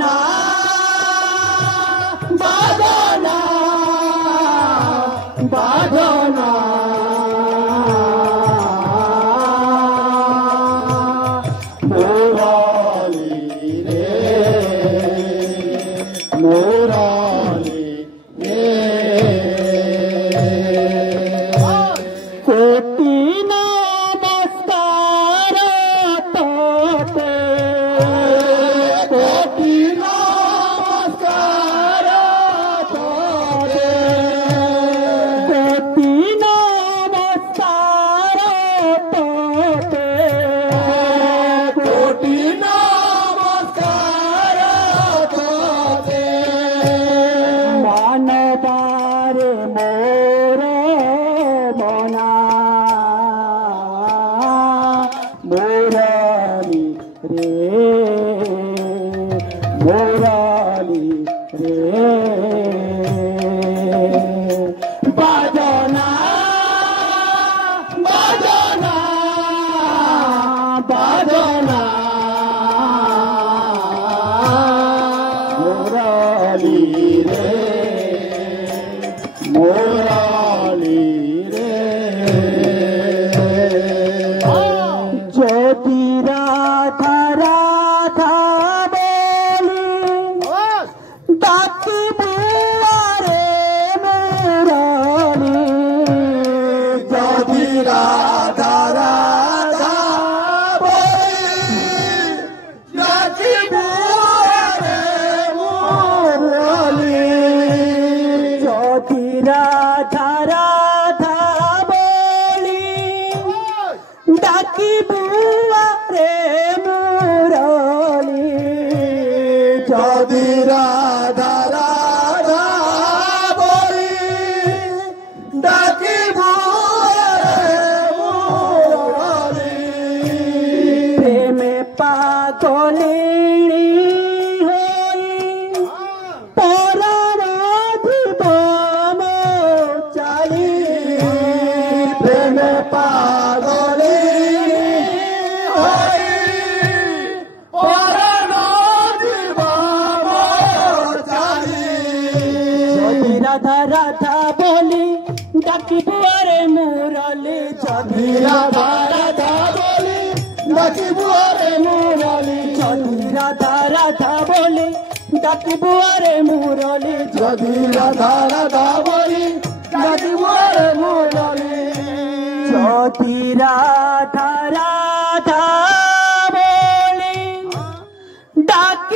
ना बाजना बाजना मुराली रे मुराली रे कोटि नमस्कार तोते कोटि नमस्कार तोते कोटि नमस्कार तोते कोटि नमस्कार तोते मानवारे मोर मना मुराली रे मुराली रे बाजना बाजना बाजना मुराली रे मुराली रे ज्योति राधा राधा बोली डाकी बुआरे मुराली ज्योति राधा राधा बोली डाकी बुआरे मुराली ज्योति राधा राधा बोली डाकी बुआ रे मुराली ज्योति राधा राधा बोली डाकी बुआ रे मुराली प्रेम पागलिनी होई पराराधी बम चाली प्रेम पागलिनी होई पराराधी बम चाली ज्योति राधा राधा बोली डाकी बुआरे मुराली ज्योति राधा राधा बोली डाकी बुआरे मुराली ज्योति राधा राधा बोली डाकी बुआरे मुराली ज्योति राधा राधा बोली डाकी बुआरे मुराली ज्योति राधा राधा बोली डाकी